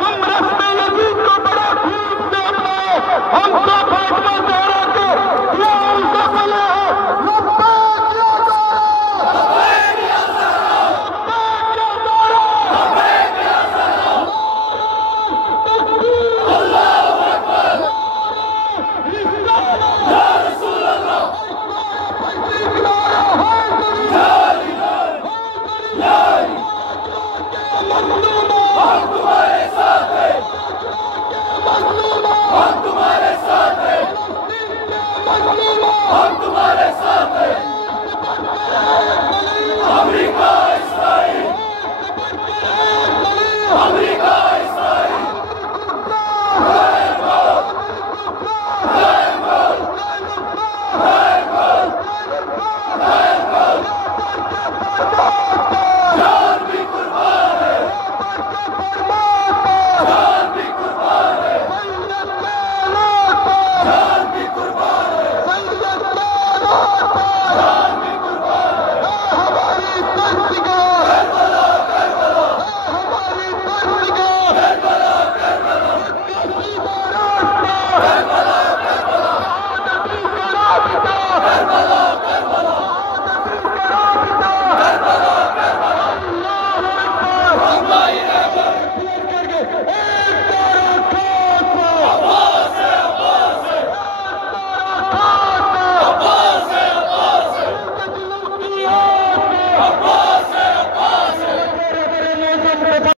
तुम रस्ते यजीद को बड़ा खूब से अपनाओ, हमको फातिमा ज़हरा के ये उनका फला है। लब्बैक या ज़हरा, लब्बैक या ज़हरा, लब्बैक या ज़हरा, अल्लाहु अकबर, या रसूल अल्लाह, हम तुम्हारे साथ हैं, हम तुम्हारे साथ हैं, हम तुम्हारे साथ हैं। अमेरिका इस्राइल, अमेरिका इस्राइल, जान भी कुर्बान है, जान भी कुर्बान है, जान भी कुर्बान है, जान भी कुर्बान है। हमारी सरसिगार, करबला करबला, हमारी सरसिगार, Karbala Karbala, Karbala Karbala, Karbala